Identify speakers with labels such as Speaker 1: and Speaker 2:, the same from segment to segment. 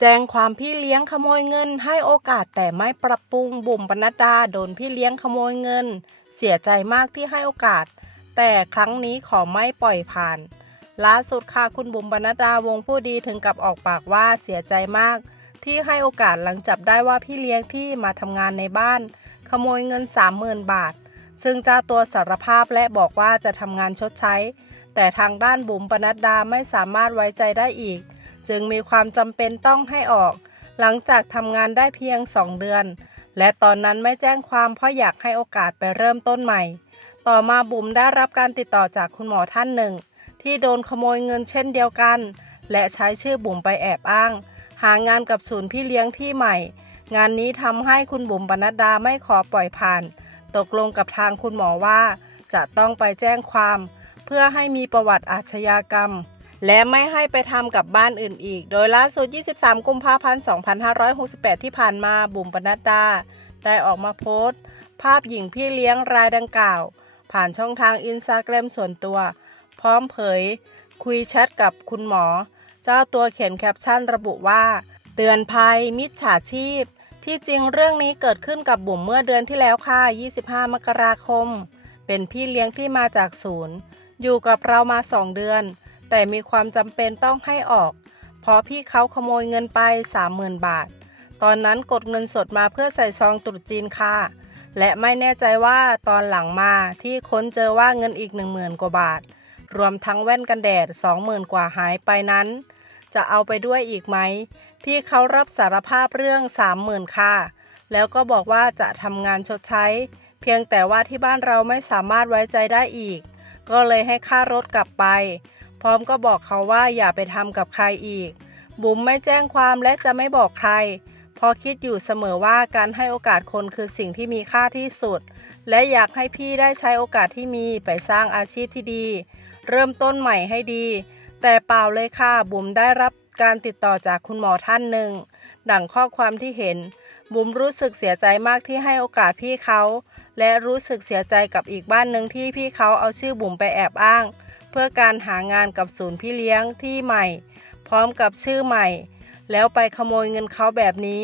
Speaker 1: แจ้งความพี่เลี้ยงขโมยเงิน ให้โอกาสแต่ไม่ปรับปรุงบุ๋มปนัดดาโดนพี่เลี้ยงขโมยเงิน เสียใจมากที่ให้โอกาส แต่ครั้งนี้ขอไม่ปล่อยผ่านล่าสุดค่ะคุณบุ๋มปนัดดาวงผู้ดีถึงกับออกปากว่าเสียใจมาก ที่ให้โอกาสหลังจับได้ว่าพี่เลี้ยงที่มาทำงานในบ้าน ขโมยเงิน 30,000 บาท ซึ่งเจ้าตัวสารภาพและบอกว่าจะทำงานชดใช้ แต่ทางด้านบุ๋มปนัดดาไม่สามารถไว้ใจได้อีก จึงมีความจำเป็นต้องให้ออก หลังจากทำงานได้เพียง 2 เดือน และตอนนั้นไม่แจ้งความเพราะอยากให้โอกาสไปเริ่มต้นใหม่ ต่อมาบุ๋มได้รับการติดต่อจากคุณหมอท่านหนึ่ง ที่โดนขโมยเงินเช่นเดียวกัน และใช้ชื่อบุ๋มไปแอบอ้าง หางานกับศูนย์พี่เลี้ยงที่ใหม่ งานนี้ทำให้คุณบุ๋มปนัดดาไม่ขอปล่อยผ่าน ตกลงกับทางคุณหมอว่า จะต้องไปแจ้งความ เพื่อให้มีประวัติอาชญากรรม และไม่ให้ไปทำกับบ้านอื่นอีก โดยล่าสุด 23 กุมภาพันธ์ 2568 ที่ผ่านมาบุ๋มปนัดดา ได้ออกมาโพสต์ ภาพหญิงพี่เลี้ยงรายดังกล่าว ผ่านช่องทางอินสตาแกรมส่วนตัว พร้อมเผย คุยแชทกับคุณหมอ เจ้าตัวเขียนแคปชั่นระบุว่า เตือนภัยมิจฉาชีพ ที่จริงเรื่องนี้เกิดขึ้นกับบุ๋มเมื่อเดือนที่แล้วค่ะ 25 มกราคม เป็นพี่เลี้ยงที่มาจากศูนย์ อยู่กับเรามา2เดือน แต่มีความจำเป็นต้องให้ออก เพราะพี่เขาขโมยเงินไป 30,000 บาท ตอนนั้นกดเงินสดมาเพื่อใส่ซองตรุษจีนค่ะ และไม่แน่ใจว่าตอนหลังมาที่ค้นเจอว่าเงินอีก 10,000 กว่าบาท รวมทั้งแว่นกันแดด 20,000 กว่าหายไปนั้น จะเอาไปด้วยอีกไหม พี่เขารับสารภาพเรื่อง 30,000 ค่ะ แล้วก็บอกว่าจะทำงานชดใช้ เพียงแต่ว่าที่บ้านเราไม่สามารถไว้ใจได้อีก ก็เลยให้ค่ารถกลับไป พร้อมก็บอกเขาว่าอย่าไปทำกับใครอีก บุ๋มไม่แจ้งความและจะไม่บอกใครพราะคิดอยู่เสมอว่าการให้โอกาสคนคือสิ่งที่มีค่าที่สุด และอยากให้พี่ได้ใช้โอกาสที่มีไปสร้างอาชีพที่ดี เริ่มต้นใหม่ให้ดี แต่เปล่าเลยค่ะบุ๋มได้รับการติดต่อจากคุณหมอท่านหนึ่ง ดังข้อความที่เห็น บุ๋มรู้สึกเสียใจมากที่ให้โอกาสพี่เขา และรู้สึกเสียใจกับอีกบ้านหนึ่งที่พี่เขาเอาชื่อบุ๋มไปแอบอ้าง เพื่อการหางานกับศูนย์พี่เลี้ยงที่ใหม่ พร้อมกับชื่อใหม่ แล้วไปขโมยเงินเขาแบบนี้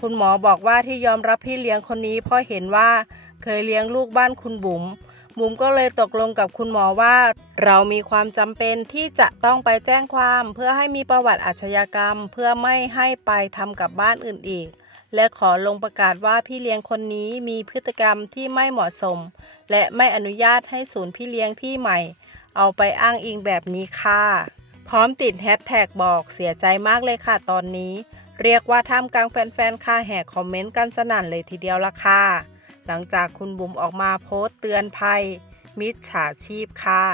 Speaker 1: คุณหมอบอกว่าที่ยอมรับพี่เลี้ยงคนนี้ เพราะเห็นว่าเคยเลี้ยงลูกบ้านคุณบุ๋มบุ๋มก็เลยตกลงกับคุณหมอว่า เรามีความจำเป็นที่จะต้องไปแจ้งความ เพื่อให้มีประวัติอาชญากรรม เพื่อไม่ให้ไปทำกับบ้านอื่นอีก และขอลงประกาศว่าพี่เลี้ยงคนนี้มีพฤติกรรมที่ไม่เหมาะสม และไม่อนุญาตให้ศูนย์พี่เลี้ยงที่ใหม่ เอาไปอ้างอิงแบบนี้ค่ะ พร้อมติดแฮชแท็กบอกเสียใจมากเลยค่ะตอนนี้ เรียกว่าท่ามกลางแฟนๆค่าแห่คอมเมนต์กันสนั่นเลยทีเดียวละค่ะ หลังจากคุณบุ๋มออกมาโพสต์เตือนภัย มิจฉาชีพค่ะ